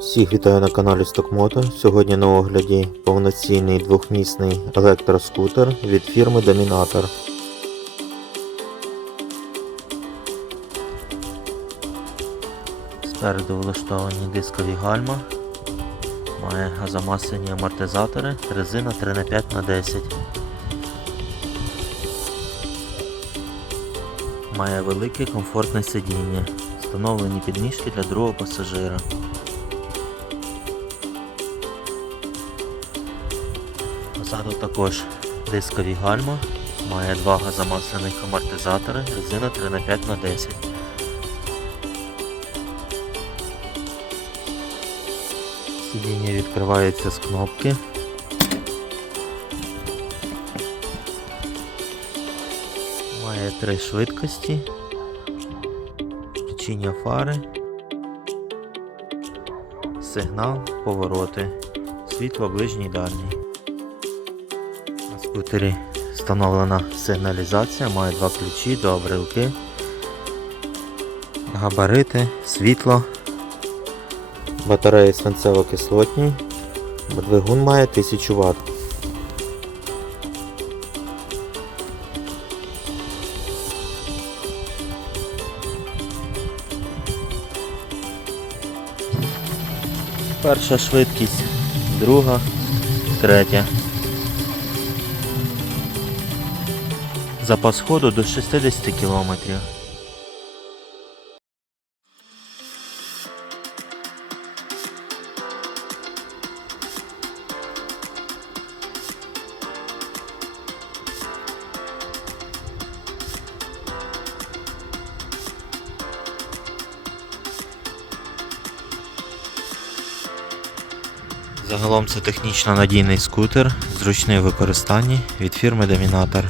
Всіх вітаю на каналі Стокмото. Сьогодні на огляді повноцінний двохмісний електроскутер від фірми Домінатор. Спереду влаштовані дискові гальма. Має газомасляні амортизатори, резина 3х5х10. Має велике комфортне сидіння. Встановлені підніжки для другого пасажира. Позаду також дискові гальма, має два газомасляних амортизатори, резина 3х5х10. Сидіння відкривається з кнопки. Має три швидкості, включення фари, сигнал, повороти, світло ближній дальній. На скутері встановлена сигналізація, має два ключі, два брелки, габарити, світло, батареї свинцево-кислотні, двигун має 1000 Вт. Перша швидкість, друга, третя. Запас ходу до 60 км. Загалом це технічно надійний скутер, зручний у використанні від фірми Домінатор.